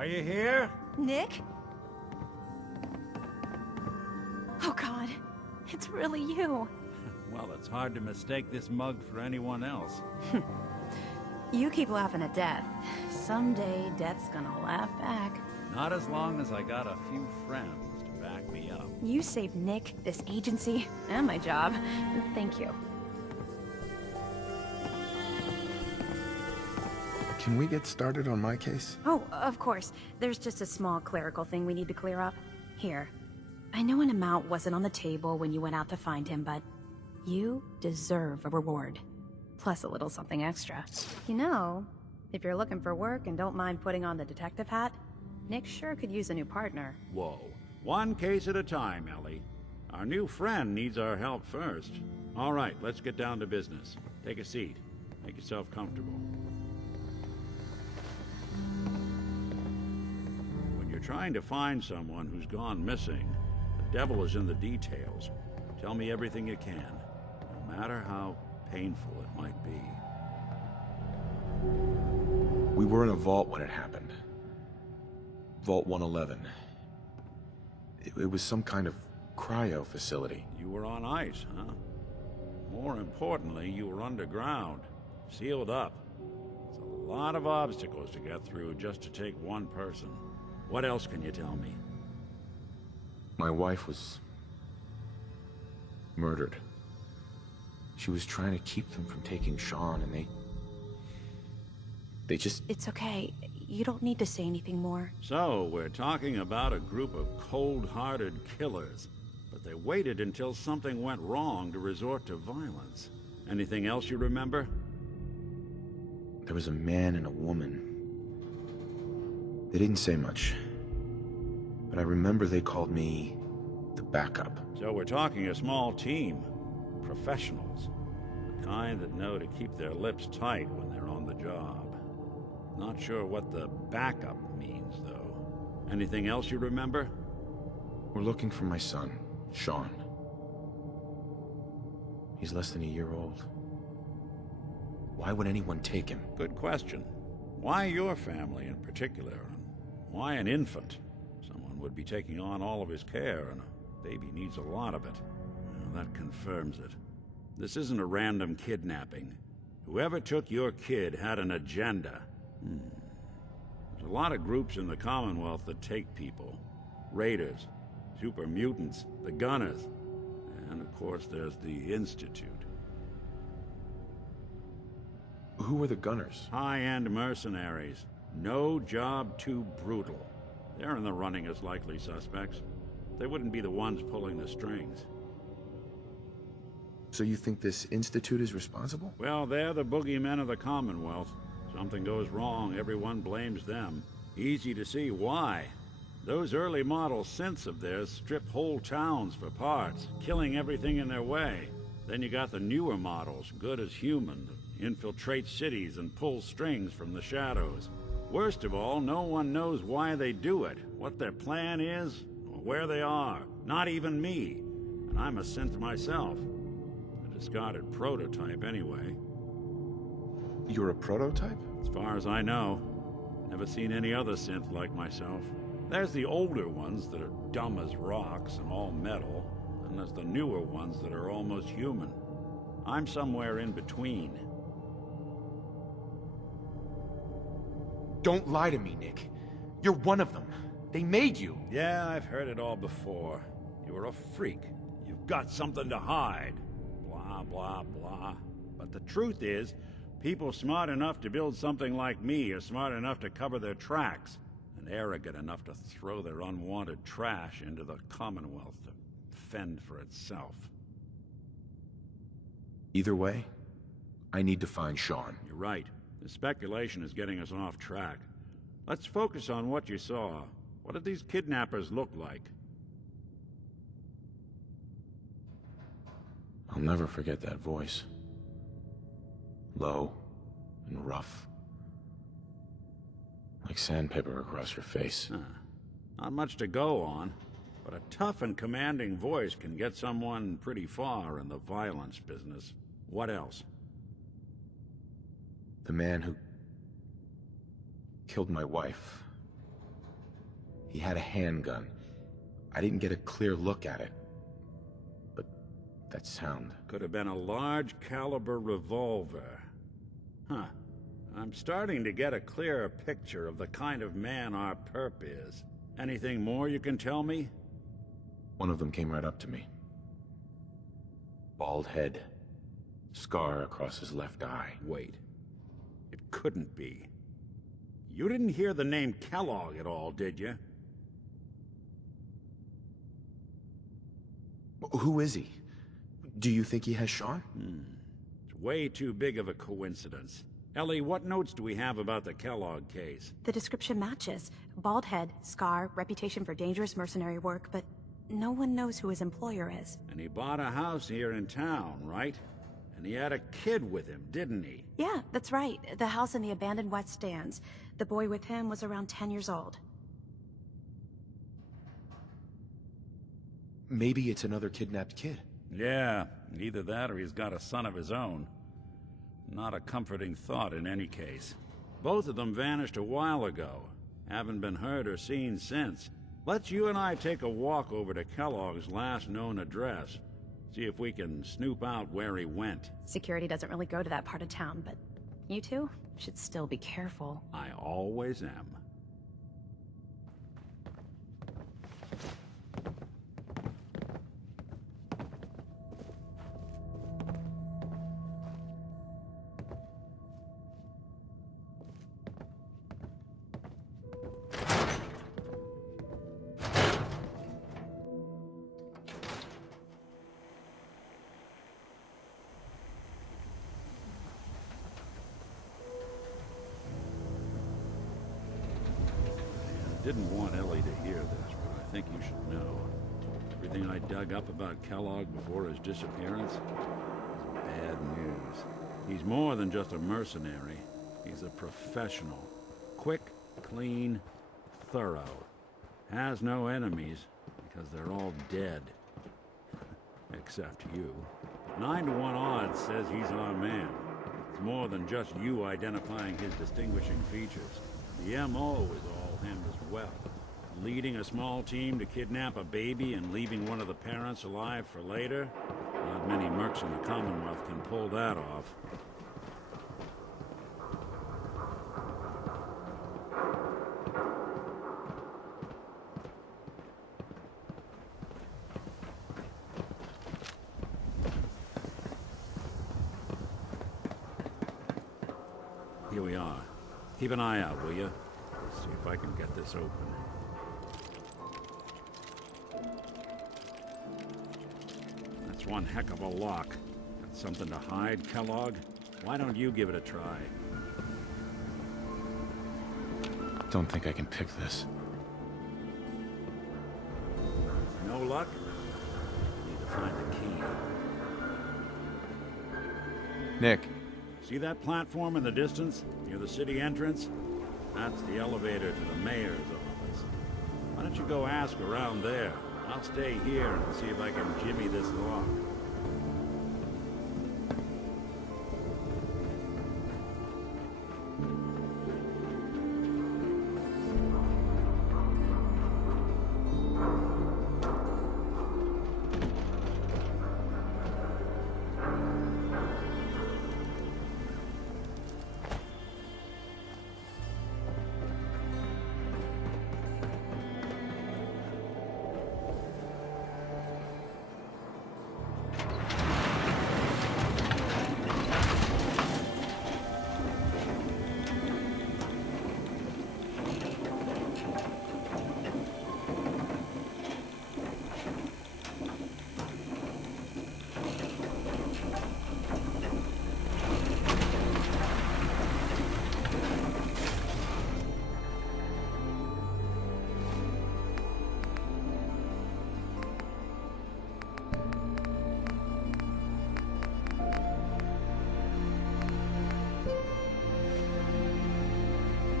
Are you here? Nick? Oh God, it's really you. Well, it's hard to mistake this mug for anyone else. You keep laughing at death. Someday, death's gonna laugh back. Not as long as I got a few friends to back me up. You saved Nick, this agency, and my job. Thank you. Can we get started on my case? Oh, of course. There's just a small clerical thing we need to clear up. Here. I know an amount wasn't on the table when you went out to find him, but you deserve a reward. Plus a little something extra. You know, if you're looking for work and don't mind putting on the detective hat, Nick sure could use a new partner. Whoa. One case at a time, Ellie. Our new friend needs our help first. All right, let's get down to business. Take a seat. Make yourself comfortable. When you're trying to find someone who's gone missing, the devil is in the details. Tell me everything you can, no matter how painful it might be. We were in a vault when it happened. Vault 111. It was some kind of cryo facility. You were on ice, huh? More importantly, you were underground, sealed up. It's a lot of obstacles to get through just to take one person. What else can you tell me? My wife was murdered. She was trying to keep them from taking Sean, and they just... It's okay. You don't need to say anything more. So, we're talking about a group of cold-hearted killers, but they waited until something went wrong to resort to violence. Anything else you remember? There was a man and a woman. They didn't say much, but I remember they called me the backup. So we're talking a small team. Professionals. The kind that know to keep their lips tight when they're on the job. Not sure what the backup means, though. Anything else you remember? We're looking for my son, Sean. He's less than a year old. Why would anyone take him? Good question. Why your family in particular? And why an infant? Someone would be taking on all of his care, and a baby needs a lot of it. Well, that confirms it. This isn't a random kidnapping. Whoever took your kid had an agenda. There's a lot of groups in the Commonwealth that take people. Raiders, super mutants, the Gunners, and of course there's the Institute. Who are the Gunners? High-end mercenaries. No job too brutal. They're in the running as likely suspects. They wouldn't be the ones pulling the strings. So you think this Institute is responsible? Well, they're the boogeymen of the Commonwealth. Something goes wrong, everyone blames them. Easy to see why. Those early model synths of theirs strip whole towns for parts, killing everything in their way. Then you got the newer models, good as human, that infiltrate cities and pull strings from the shadows. Worst of all, no one knows why they do it, what their plan is, or where they are. Not even me. And I'm a synth myself. A discarded prototype, anyway. You're a prototype? As far as I know. Never seen any other synth like myself. There's the older ones that are dumb as rocks and all metal, and there's the newer ones that are almost human. I'm somewhere in between. Don't lie to me, Nick. You're one of them. They made you. Yeah, I've heard it all before. You're a freak. You've got something to hide. Blah, blah, blah. But the truth is, people smart enough to build something like me are smart enough to cover their tracks, and arrogant enough to throw their unwanted trash into the Commonwealth to fend for itself. Either way, I need to find Sean. You're right. The speculation is getting us off track. Let's focus on what you saw. What did these kidnappers look like? I'll never forget that voice. Low and rough. Like sandpaper across your face. Not much to go on, but a tough and commanding voice can get someone pretty far in the violence business. What else? The man who killed my wife He had a handgun. I didn't get a clear look at it. But that sound... Could have been a large caliber revolver. Huh. I'm starting to get a clearer picture of the kind of man our perp is. Anything more you can tell me? One of them came right up to me. Bald head. Scar across his left eye. Wait. It couldn't be. You didn't hear the name Kellogg at all, did you? Who is he? Do you think he has Sean? It's way too big of a coincidence. Ellie, what notes do we have about the Kellogg case? The description matches. Bald head, scar, reputation for dangerous mercenary work, but no one knows who his employer is. And he bought a house here in town, right? And he had a kid with him, didn't he? Yeah, that's right. The house in the abandoned West Stands. The boy with him was around 10 years old. Maybe it's another kidnapped kid. Yeah, either that or he's got a son of his own. Not a comforting thought in any case. Both of them vanished a while ago. Haven't been heard or seen since. Let's you and I take a walk over to Kellogg's last known address. See if we can snoop out where he went. Security doesn't really go to that part of town, but you two should still be careful. I always am. Didn't want Ellie to hear this, but I think you should know. Everything I dug up about Kellogg before his disappearance is bad news. He's more than just a mercenary. He's a professional. Quick, clean, thorough. Has no enemies, because they're all dead. Except you. 9 to 1 odds says he's our man. It's more than just you identifying his distinguishing features. The M.O. is all him as well. Leading a small team to kidnap a baby and leaving one of the parents alive for later? Not many mercs in the Commonwealth can pull that off. Here we are. Keep an eye out, will you? Let's see if I can get this open. That's one heck of a lock. Got something to hide, Kellogg? Why don't you give it a try? Don't think I can pick this. No luck? Need to find the key. Nick. See that platform in the distance, near the city entrance? That's the elevator to the mayor's office. Why don't you go ask around there? I'll stay here and see if I can jimmy this lock.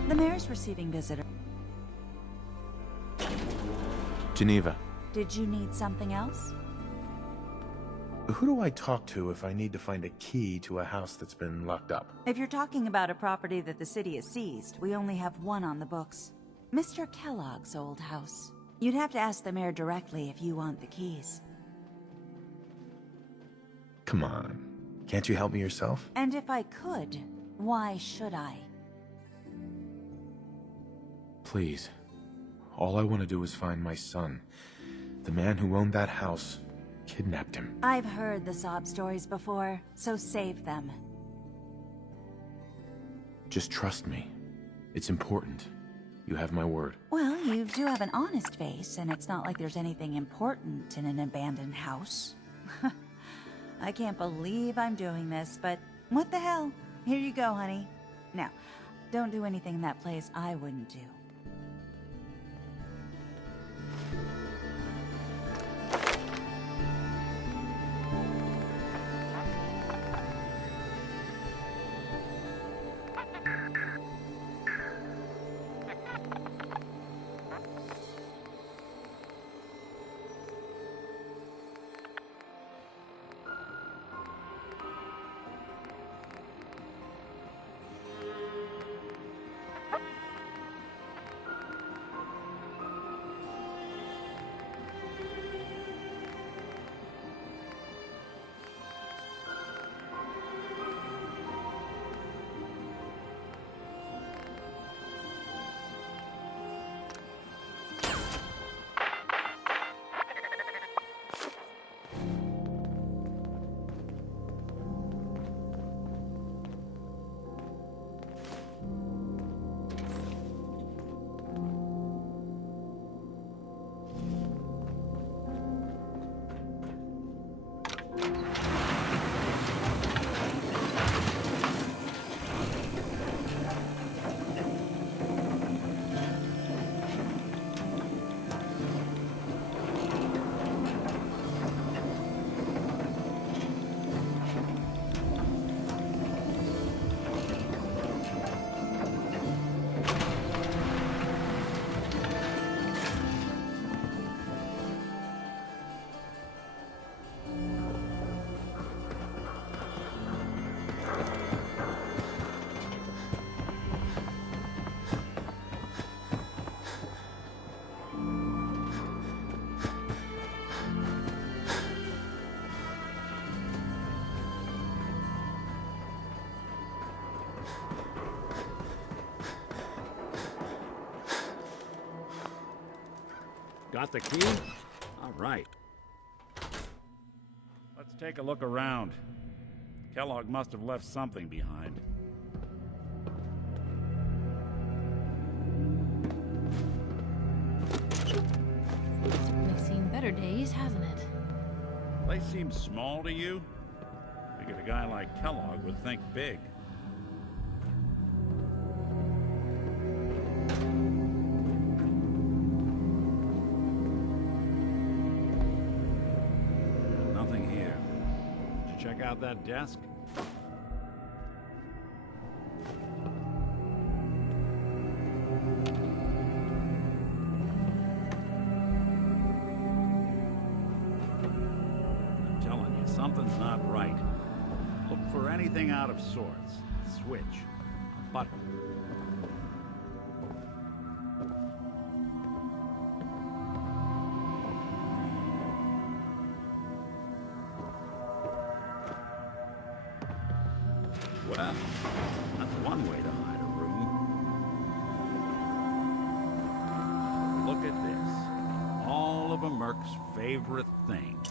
The mayor's receiving visitors. Geneva. Did you need something else? Who do I talk to if I need to find a key to a house that's been locked up? If you're talking about a property that the city has seized, we only have one on the books. Mr. Kellogg's old house. You'd have to ask the mayor directly if you want the keys. Come on. Can't you help me yourself? And if I could, why should I? Please. All I want to do is find my son. The man who owned that house kidnapped him. I've heard the sob stories before, so save them. Just trust me. It's important. You have my word. Well, you do have an honest face, and it's not like there's anything important in an abandoned house. I can't believe I'm doing this, but what the hell? Here you go, honey. Now, don't do anything in that place I wouldn't do. Got the key? All right. Let's take a look around. Kellogg must have left something behind. Certainly seen better days, hasn't it? Place seems small to you? Figured a guy like Kellogg would think big. Nothing here. Did you check out that desk? I'm telling you, something's not right. Look for anything out of sorts. Switch. A button. Well, that's one way to hide a room. Look at this. All of a Merc's favorite things.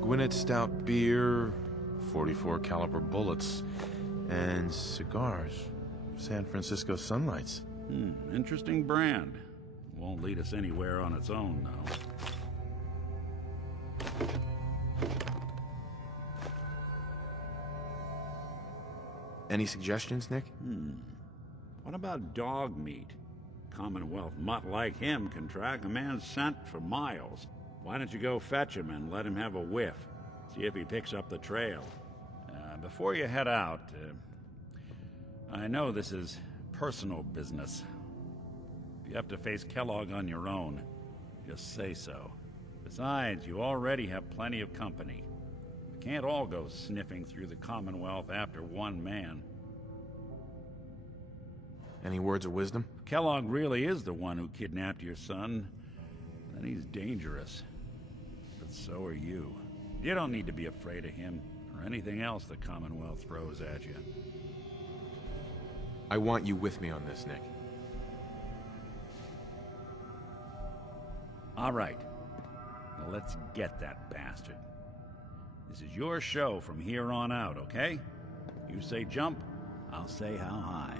Gwinnett Stout beer, 44 caliber bullets, and cigars. San Francisco Sunlights. Interesting brand. Won't lead us anywhere on its own, though. Any suggestions, Nick? What about dog meat? Commonwealth mutt like him can track a man's scent for miles. Why don't you go fetch him and let him have a whiff? See if he picks up the trail. Before you head out, I know this is personal business. If you have to face Kellogg on your own, just say so. Besides, you already have plenty of company. We can't all go sniffing through the Commonwealth after one man. Any words of wisdom? If Kellogg really is the one who kidnapped your son, then he's dangerous. But so are you. You don't need to be afraid of him, or anything else the Commonwealth throws at you. I want you with me on this, Nick. All right. Now let's get that bastard. This is your show from here on out, okay? You say jump, I'll say how high.